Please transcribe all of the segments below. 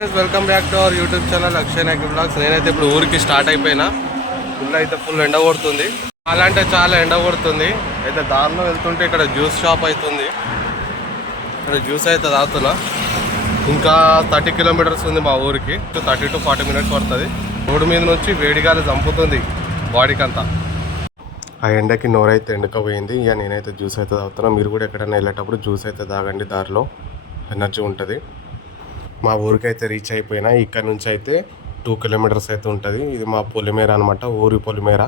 Welcome back to our YouTube channel Akshay Nayak blogs. నేనైతే ఇప్పుడు ఊరికి స్టార్ట్ అయిపోయినా. ఫుల్ ఎండ కొడుతుంది, చాలా అంటే చాలా ఎండ కొడుతుంది. అయితే దారిలో వెళ్తుంటే ఇక్కడ జ్యూస్ షాప్ అవుతుంది, ఇక్కడ జ్యూస్ అయితే తాగుతున్నా. ఇంకా 30 కిలోమీటర్స్ ఉంది మా ఊరికి, 30 to 40 మినిట్స్ పడుతుంది. రోడ్డు మీద నుంచి వేడిగాలి చంపుతుంది బాడీకి అంతా. ఆ ఎండకి నోరైతే ఎండకపోయింది. ఇక నేనైతే జ్యూస్ అయితే తాగుతున్నా. మీరు కూడా ఎక్కడైనా వెళ్ళేటప్పుడు జ్యూస్ అయితే తాగండి, దారిలో ఎనర్జీ ఉంటుంది. మా ఊరికి అయితే రీచ్ అయిపోయినా. ఇక్కడ నుంచి అయితే 2 కిలోమీటర్స్ అయితే ఉంటుంది. ఇది మా పొలిమేర అనమాట, ఊరి పొలిమేర.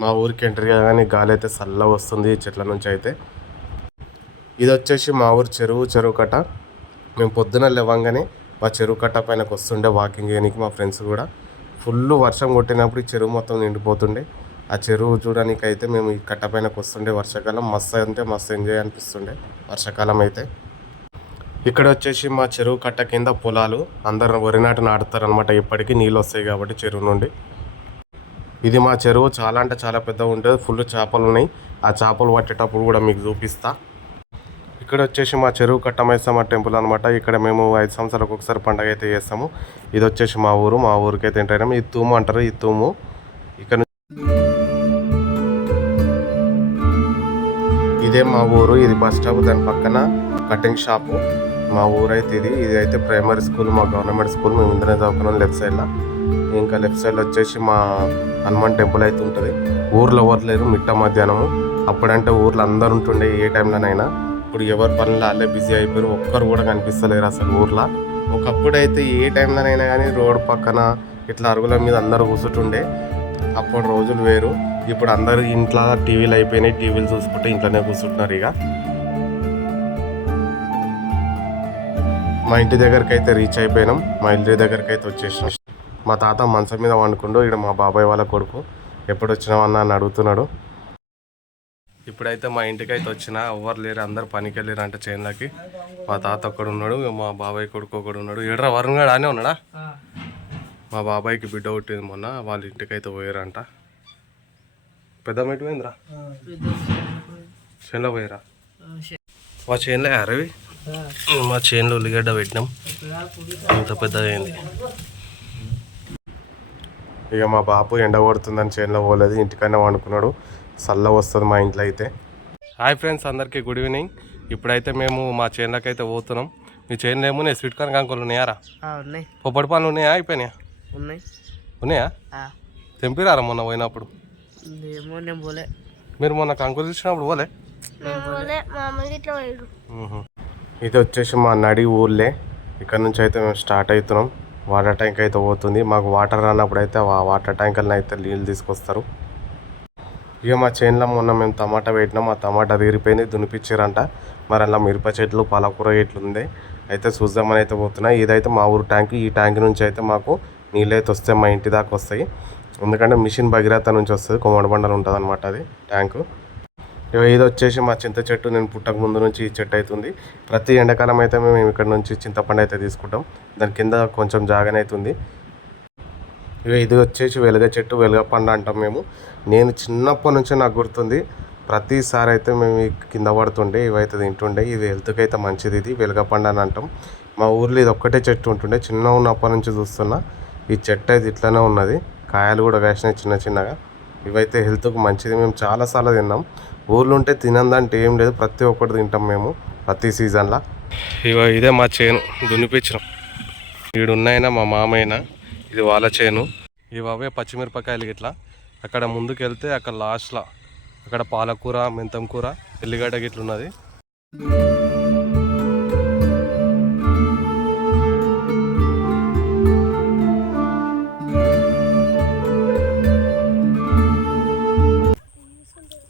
మా ఊరికి ఎంట్రీ కానీ గాలి అయితే చల్లగా వస్తుంది ఈ చెట్ల నుంచి అయితే. ఇది వచ్చేసి మా ఊరు చెరువు కట్ట. మేము పొద్దున లేవంగానే మా చెరువు కట్ట పైనకి వస్తుండే వాకింగ్ చేయడానికి. మా ఫ్రెండ్స్ కూడా ఫుల్ వర్షం కొట్టినప్పుడు ఈ చెరువు మొత్తం నిండిపోతుండే. ఆ చెరువు చూడడానికి అయితే మేము ఈ కట్ట పైనకి వస్తుండే. వర్షాకాలం మస్తు అంటే మస్తు ఎంజాయ్ అనిపిస్తుండే వర్షాకాలం అయితే. ఇక్కడ వచ్చేసి మా చెరువు కట్ట కింద పొలాలు, అందరు వరి నాటు నాటుతారనమాట. ఇప్పటికీ నీళ్ళు వస్తాయి కాబట్టి చెరువు నుండి. ఇది మా చెరువు చాలా అంటే చాలా పెద్దగా ఉంటుంది, ఫుల్ చేపలు ఉన్నాయి. ఆ చేపలు పట్టేటప్పుడు కూడా మీకు చూపిస్తా. ఇక్కడ వచ్చేసి మా చెరువు కట్ట మైసమ్మ టెంపుల్ అనమాట. ఇక్కడ మేము 5 సంవత్సరాలకు ఒకసారి పండుగ అయితే చేస్తాము. ఇది వచ్చేసి మా ఊరికి అయితే ఏంటంటే ఇది తూము అంటారు. ఈ తూము ఇక్కడ ఇదే మా ఊరు. ఇది బస్ స్టాప్, దాని పక్కన కటింగ్ షాపు. మా ఊరైతే ఇది అయితే ప్రైమరీ స్కూల్, మా గవర్నమెంట్ స్కూల్. మేము ఇందరే చదువుకున్నాం లెఫ్ట్ సైడ్లో. ఇంకా లెఫ్ట్ సైడ్లో వచ్చేసి మా హనుమాన్ టెంపుల్ అయితే ఉంటుంది. ఊర్లో ఎవరు లేరు, మిట్ట మధ్యాహ్నము. అప్పుడంటే ఊర్లో అందరు ఉంటుండే ఏ టైంలోనైనా. ఇప్పుడు ఎవరి పనులు వాళ్ళే బిజీ అయిపోయారు, ఒక్కరు కూడా కనిపిస్తలేరు అసలు ఊర్లో. ఒకప్పుడు అయితే ఏ టైంలోనైనా కానీ రోడ్డు పక్కన ఇట్లా అరుగుల మీద అందరూ కూర్చుంటుండే. అప్పుడు రోజులు వేరు. ఇప్పుడు అందరూ ఇంట్లో టీవీలు అయిపోయినాయి, టీవీలు చూసుకుంటే ఇంట్లోనే కూర్చుంటున్నారు. ఇక మా ఇంటి దగ్గరికి అయితే రీచ్ అయిపోయినాం. మా ఇంటి దగ్గరికి అయితే వచ్చేసినాం. మా తాత మంచం మీద వండుకుంటూ, ఇక్కడ మా బాబాయ్ వాళ్ళ కొడుకు ఎప్పుడు వచ్చినావన్నా అని అడుగుతున్నాడు. ఇప్పుడైతే మా ఇంటికి అయితే వచ్చిన, ఎవరు లేరు, అందరు పనికి వెళ్ళారు అంటే చేనులకి. మా తాత ఒక్కడు ఉన్నాడు, మా బాబాయ్ కొడుకు ఒకడు ఉన్నాడు. ఎడరా వరుణ్ గాడు ఆనే ఉన్నాడా? మా బాబాయ్కి బిడ్డ పుట్టింది మొన్న, వాళ్ళ ఇంటికి అయితే పోయారంట. పెద్ద మెట్టు పోయిందిరా, చేనులో పోయారా? మా చేనులో అరవి మా చేనులో ఉల్లిగడ్డ పెట్టినాం, అంత పెద్దగా అయింది. ఇక మా బాబు ఎండ కొడుతుందని చేనులో పోలేదు, ఇంటికైనా వండుకున్నాడు. చల్ల వస్తుంది మా ఇంట్లో అయితే. హాయ్ ఫ్రెండ్స్, అందరికీ గుడ్ ఈవినింగ్. ఇప్పుడైతే మేము మా చేనులకి అయితే పోతున్నాం. మీ చేనులో ఏమున్నాయి? Sweet corn కాంకులు ఉన్నాయారా? పొప్పటి పాలు ఉన్నాయా? అయిపోయినాయా? ఉన్నాయా? తెంపిరారా మొన్న పోయినప్పుడు? మీరు మొన్న కంకులు ఇచ్చినప్పుడు పోలే? ఇది వచ్చేసి మా నడి ఊళ్ళే. ఇక్కడ నుంచి అయితే మేము స్టార్ట్ అవుతున్నాం. వాటర్ ట్యాంక్ అయితే పోతుంది. మాకు వాటర్ రానప్పుడు అయితే ఆ వాటర్ ట్యాంకర్ని అయితే నీళ్ళు తీసుకొస్తారు. ఇక మా చేనులో మొన్న మేము టమాటా పెట్టినాం. ఆ టమాటా తీరిపోయింది, దునిపించారంట. మరి అలా మిరప చెట్లు, పాలకూర చెట్లు ఉంది. అయితే చూద్దామని అయితే పోతున్నాయి. ఇదైతే మా ఊరు ట్యాంక్. ఈ ట్యాంక్ నుంచి అయితే మాకు నీళ్ళు అయితే వస్తాయి, మా ఇంటి దాకా వస్తాయి. ఎందుకంటే మిషన్ భగీరథ నుంచి వస్తుంది, కొమ్మడిబండలు ఉంటుంది అనమాట అది ట్యాంకు. ఇది వచ్చేసి మా చింత చెట్టు. నేను పుట్టక ముందు నుంచి ఈ చెట్టు అవుతుంది. ప్రతి ఎండాకాలం అయితే మేము ఇక్కడ నుంచి చింతపండు అయితే తీసుకుంటాం. దాని కింద కొంచెం జాగానే అవుతుంది. ఇది వచ్చేసి వెలుగ చెట్టు, వెలుగ పండు అంటాం మేము. నేను చిన్నప్పటి నుంచి నాకు గుర్తుంది, ప్రతిసారి అయితే మేము కింద పడుతుండే ఇవైతే తింటుండే. ఇది హెల్త్కి అయితే మంచిది. ఇది వెలుగ పండు అని అంటాం. మా ఊర్లో ఇది ఒక్కటే చెట్టు ఉంటుండే. చిన్న ఉన్నప్పటి నుంచి చూస్తున్నా ఈ చెట్టు అయితే ఇట్లానే ఉన్నది. కాయలు కూడా వేసినాయి చిన్న చిన్నగా. ఇవైతే హెల్త్కి మంచిది. మేము చాలాసార్లు తిన్నాం. ఊర్లో ఉంటే తినందంటే ఏం లేదు, ప్రతి ఒక్కటి తింటాం మేము ప్రతి సీజన్లో. ఇదే మా చేను, దున్నిపించినాం. వీడు ఉన్నాయినా మా మామైనా, ఇది వాళ్ళ చేను. ఇవి అవే పచ్చిమిరపకాయలు గిట్లా. అక్కడ ముందుకు వెళ్తే అక్కడ లాస్ట్లో అక్కడ పాలకూర, మెంతం కూర, ఎల్లిగడ్డ గిట్ల ఉన్నది.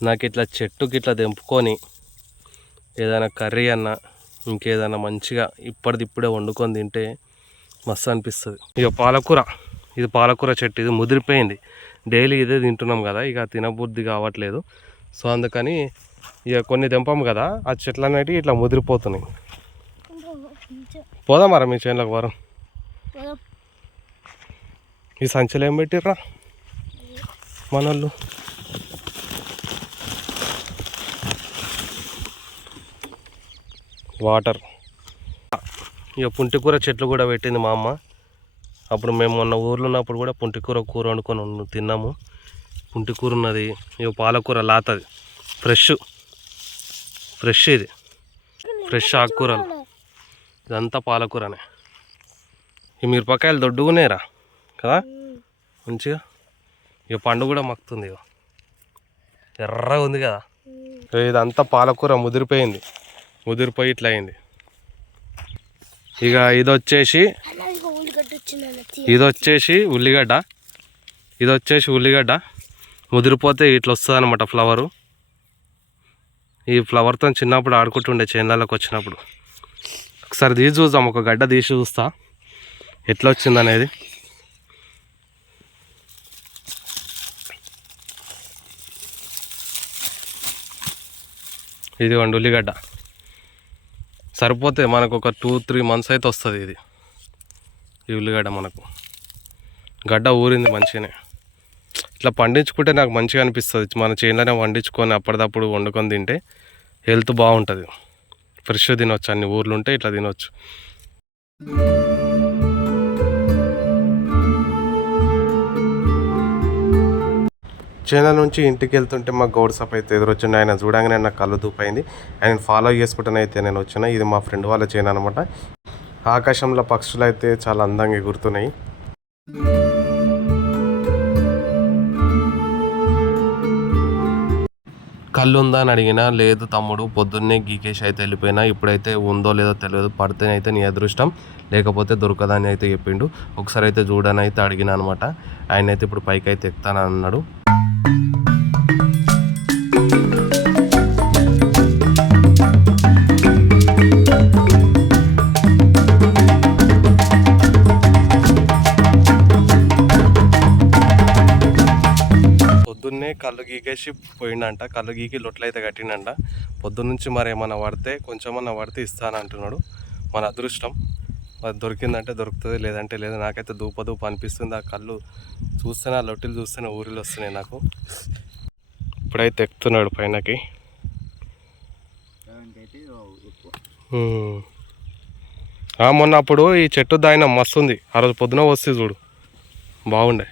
నాకు ఇట్లా చెట్టుకి ఇట్లా తెంపుకొని ఏదైనా కర్రీ అన్నా ఇంకేదైనా మంచిగా ఇప్పటిదిప్పుడే వండుకొని తింటే మస్తు అనిపిస్తుంది. ఇక పాలకూర, ఇది పాలకూర చెట్టు. ఇది ముదిరిపోయింది, డైలీ ఇదే తింటున్నాం కదా, ఇక తినబుద్ధి కావట్లేదు. సో అందుకని ఇక కొన్ని తెంపాము కదా, ఆ చెట్లు అనేవి ఇట్లా ముదిరిపోతున్నాయి. పోదామారా మీ చేనులకు వరం? ఈ సంచులు ఏం పెట్టిర్రా మనోళ్ళు? వాటర్ ఇక పుంటికూర చెట్లు కూడా పెట్టింది మా అమ్మ. అప్పుడు మేము మొన్న ఊర్లో ఉన్నప్పుడు కూడా పుంటికూర కూర వండుకొని తిన్నాము. పుంటికూర ఉన్నది, ఇక పాలకూర లాతది, ఫ్రెష్ ఇది ఫ్రెష్ ఆకుకూరలు. ఇదంతా పాలకూరనే. ఈ మిరపకాయలు దొడ్డుగునేరా కదా మంచిగా. ఇక పండు కూడా మక్కుతుంది, ఇక ఎర్రగా ఉంది కదా. ఇదంతా పాలకూర ముదిరిపోయి ఇట్లా అయింది. ఇక ఇది వచ్చేసి ఉల్లిగడ్డ ముదిరిపోతే ఇట్లా వస్తుంది అనమాట ఫ్లవరు. ఈ ఫ్లవర్తో చిన్నప్పుడు ఆడుకుంటుండే చేనులలోకి వచ్చినప్పుడు. ఒకసారి తీసి చూద్దాం, ఒక గడ్డ తీసి చూస్తా ఎట్లా వచ్చింది అనేది. ఇది ఉల్లిగడ్డ సరిపోతే మనకు ఒక 2-3 months అయితే వస్తుంది ఇది. ఈ ఉల్లిగడ్డ మనకు గడ్డ ఊరింది మంచిగానే. ఇట్లా పండించుకుంటే నాకు మంచిగా అనిపిస్తుంది. మన చేనులోనే పండించుకొని అప్పటిదప్పుడు వండుకొని తింటే హెల్త్ బాగుంటుంది. ఫ్రెష్ తినొచ్చు, అన్ని ఊర్లు ఉంటే ఇట్లా తినొచ్చు. చేనుల నుంచి ఇంటికి వెళ్తుంటే మా గౌడ్ సాప్ అయితే ఎదురొచ్చిండు. ఆయన చూడంగానే నాకు కళ్ళు దూపైంది. ఆయన ఫాలో చేసుకుంటానైతే నేను వచ్చిన. ఇది మా ఫ్రెండ్ వాళ్ళ చేను అనమాట. ఆకాశంలో పక్షులు అయితే చాలా అందంగా ఎగురుతున్నాయి. కళ్ళు ఉందా అని అడిగినా, లేదు తమ్ముడు పొద్దున్నే గీకేసి అయితే వెళ్ళిపోయినా, ఇప్పుడైతే ఉందో లేదో తెలియదు, పడితేనైతే నీ అదృష్టం, లేకపోతే దొరకదని అయితే చెప్పిండు. ఒకసారి అయితే చూడని అయితే అడిగిన అనమాట. ఆయన అయితే ఇప్పుడు పైకి అయితే ఎక్కుతానని అన్నాడు. పొద్దున్నే కళ్ళు గీకేసి పోయిండంట. కళ్ళు గీకి లొట్లయితే కట్టిండంట. పొద్దున్నుంచి మరి ఏమన్నా పడితే కొంచెమన్నా పడితే ఇస్తానంటున్నాడు. మన అదృష్టం, అది దొరికిందంటే దొరుకుతుంది, లేదంటే లేదు. నాకైతే దూప అనిపిస్తుంది. ఆ కళ్ళు చూస్తేనే, ఆ లొట్టెలు చూస్తేనే ఊరిలో వస్తున్నాయి నాకు. ఇప్పుడైతే ఎక్కుతున్నాడు పైనకి. మొన్న అప్పుడు ఈ చెట్టు దాయిన మస్తు ఉంది. ఆ రోజు పొద్దున వస్తే చూడు బాగుండే.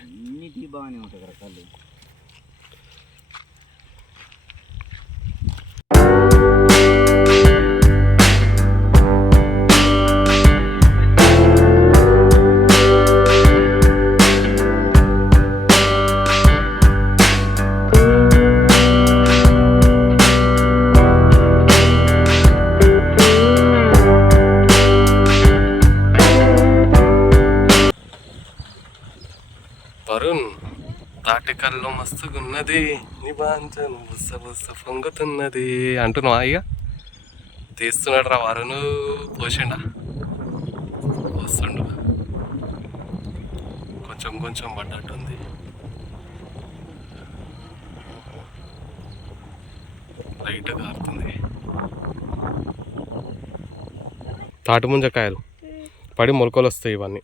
వరుణ్, తాటికల్లో మస్తుగున్నది, నిబాంచను బుస్స పొంగుతున్నది అంటున్నావా? ఇక తీస్తున్నాడు రా వరుణ్. పోసిండా? వస్తుండు. కొంచెం పడ్డట్టుంది. లైట్గా కారుతుంది. తాటి ముంజకాయలు పడి మొలకలు వస్తాయి ఇవన్నీ.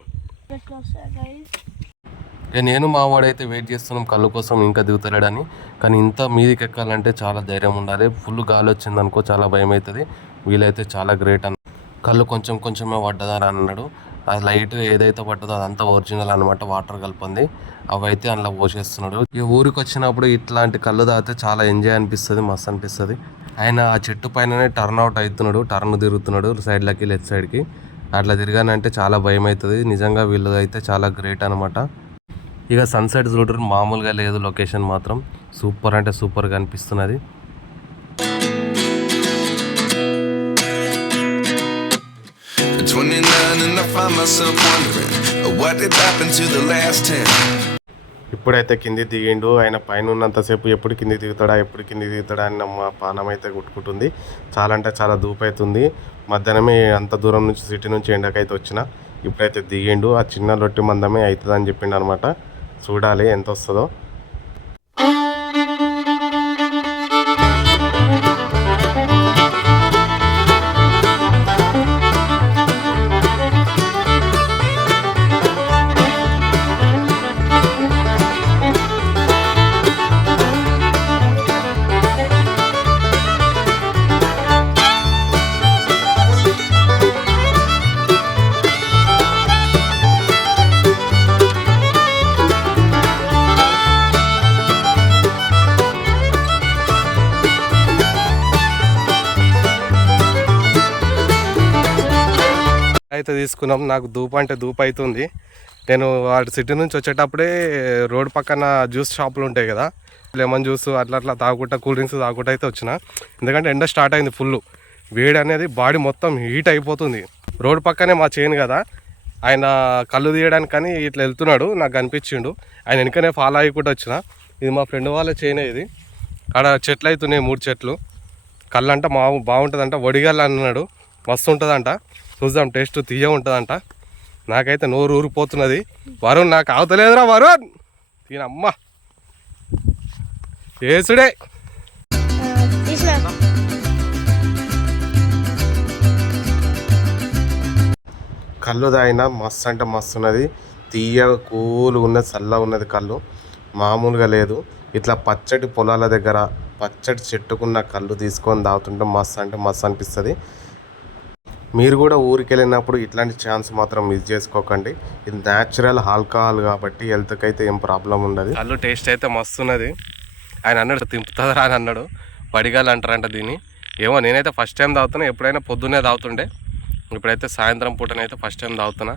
నేను మా వాడైతే వెయిట్ చేస్తున్నాం కళ్ళు కోసం, ఇంకా దిగుతలేడని. కానీ ఇంత మీదికి ఎక్కాలంటే చాలా ధైర్యం ఉండాలి. ఫుల్ గాలి వచ్చిందనుకో చాలా భయం అవుతుంది. వీలైతే చాలా గ్రేట్ అన్న. కళ్ళు కొంచెమే పడ్డదని అన్నాడు. అది లైట్ ఏదైతే పడ్డదో అదంతా ఒరిజినల్ అనమాట, వాటర్ కలిపింది. అవి అయితే అందులో పోసేస్తున్నాడు. ఈ ఊరికి వచ్చినప్పుడు ఇట్లాంటి కళ్ళు తాగితే చాలా ఎంజాయ్ అనిపిస్తుంది, మస్తు అనిపిస్తుంది. ఆయన ఆ చెట్టు పైననే టర్న్ తిరుగుతున్నాడు సైడ్లకి, లెఫ్ట్ సైడ్కి. అట్లా తిరగానంటే చాలా భయం అవుతుంది. నిజంగా వీళ్ళు అయితే చాలా గ్రేట్ అనమాట. ఇక సన్సెట్ చూడరు, మామూలుగా లేదు. లొకేషన్ మాత్రం సూపర్ అంటే సూపర్గా అనిపిస్తున్నది. ఇప్పుడైతే కింది దిగిండు. ఆయన పైన ఉన్నంతసేపు ఎప్పుడు కింది దిగుతాడా అని మా పానం అయితే కొట్టుకుంటుంది. చాలా అంటే చాలా దూపు అవుతుంది. మధ్యాహ్నమే అంత దూరం నుంచి సిటీ నుంచి ఎండకైతే వచ్చిన. ఇప్పుడైతే దిగిండు. ఆ చిన్న లొట్టి మందమే అవుతుంది అని చెప్పిండు అనమాట. చూడాలి ఎంత వస్తుందో. అయితే తీసుకున్నాం. నాకు ధూప అంటే ధూప అవుతుంది. నేను వాటి సిటీ నుంచి వచ్చేటప్పుడే రోడ్ పక్కన జ్యూస్ షాపులు ఉంటాయి కదా, లెమన్ జ్యూస్ అట్లా అట్లా తాగుకుంటా, కూల్ డ్రింక్స్ తాగుకుంటా అయితే వచ్చిన. ఎందుకంటే ఎండ స్టార్ట్ అయింది ఫుల్, వేడి అనేది బాడీ మొత్తం హీట్ అయిపోతుంది. రోడ్ పక్కనే మా చేను కదా, ఆయన కళ్ళు తీయడానికి కానీ ఇట్లా వెళ్తున్నాడు, నాకు కనిపించిండు. ఆయన వెనుకనే ఫాలో అయ్యకుండా వచ్చిన. ఇది మా ఫ్రెండ్ వాళ్ళ చేనే. ఇది ఆడ చెట్లు అవుతున్నాయి, 3 చెట్లు. కళ్ళు అంట బాగుంటుందంట, వడిగల్లు అన్నాడు, మస్తు ఉంటుందంట. చూద్దాం, టేస్ట్ తీయ ఉంటుందంట. నాకైతే నోరు ఊరిపోతున్నది. వరుణ్ నాకు అవతలేదురా వరుణ్, దీనమ్మ ఏసుడే. కళ్ళు తాగినా మస్తు అంటే మస్తు ఉన్నది. తీయ కూలుగా ఉన్నది, చల్లగా ఉన్నది కళ్ళు, మామూలుగా లేదు. ఇట్లా పచ్చటి పొలాల దగ్గర పచ్చటి చెట్టుకున్న కళ్ళు తీసుకొని తాగుతుంటే మస్తు అంటే మస్తు అనిపిస్తుంది. మీరు కూడా ఊరికి వెళ్ళినప్పుడు ఇట్లాంటి ఛాన్స్ మాత్రం మిస్ చేసుకోకండి. ఇది న్యాచురల్ ఆల్కహాల్ కాబట్టి హెల్త్కి అయితే ఏం ప్రాబ్లం ఉండదు. కళ్ళు టేస్ట్ అయితే మస్తు ఉన్నది. ఆయన అన్నాడు తింపుతుందా అని అన్నాడు. పడిగాలు అంటారంట దీన్ని. ఏమో, నేనైతే ఫస్ట్ టైం తాగుతున్నా. ఎప్పుడైనా పొద్దున్నే తాగుతుండే, ఇప్పుడైతే సాయంత్రం పూటనైతే ఫస్ట్ టైం తాగుతున్నా.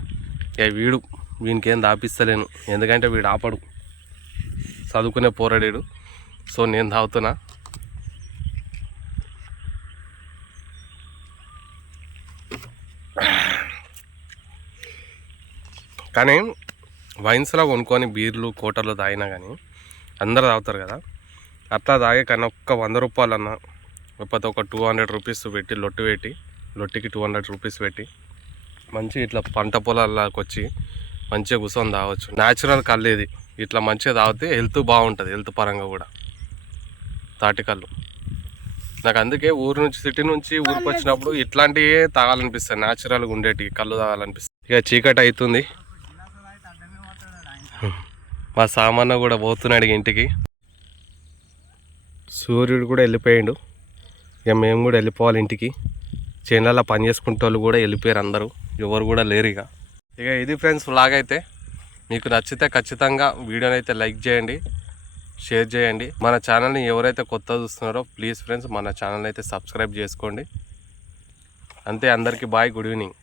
వీనికి ఏం తాపిస్తలేను, ఎందుకంటే వీడు ఆపడు, చదువుకునే పోరాడాడు. సో నేను తాగుతున్నా. కానీ వైన్స్లో కొనుక్కొని బీర్లు కోటర్లు తాగినా కానీ అందరూ తాగుతారు కదా, అట్లా తాగే కానీ ఒక్క 100 రూపాయలన్నా, లేకపోతే ఒక 200 రూపీస్ పెట్టి లొట్టికి 200 రూపీస్ పెట్టి మంచి ఇట్లా పంట పొలాల్లోకి వచ్చి మంచిగా కూర్చొని తాగవచ్చు. న్యాచురల్ కళ్ళు ఇది. ఇట్లా మంచిగా తాగితే హెల్త్ బాగుంటుంది, హెల్త్ పరంగా కూడా. తాటికల్లు నాకు అందుకే సిటీ నుంచి ఊరికి వచ్చినప్పుడు ఇట్లాంటివే తాగాలనిపిస్తుంది, న్యాచురల్గా ఉండేటి కళ్ళు తాగాలనిపిస్తుంది. ఇక చీకటి అవుతుంది, మా సామాన్య కూడా పోతున్నాడు ఇంటికి. సూర్యుడు కూడా వెళ్ళిపోయాడు. ఇక మేము కూడా వెళ్ళిపోవాలి ఇంటికి. చేనులలో పని చేసుకుంటే వాళ్ళు కూడా వెళ్ళిపోయారు, అందరూ ఎవరు కూడా లేరు. ఇక ఇది ఫ్రెండ్స్ వ్లాగ్ అయితే. మీకు నచ్చితే ఖచ్చితంగా వీడియోని అయితే లైక్ చేయండి, షేర్ చేయండి. మన ఛానల్ని ఎవరైతే కొత్త చూస్తున్నారో ప్లీజ్ ఫ్రెండ్స్ మన ఛానల్ని అయితే సబ్స్క్రైబ్ చేసుకోండి. అంతే, అందరికీ బాయ్, గుడ్ ఈవినింగ్.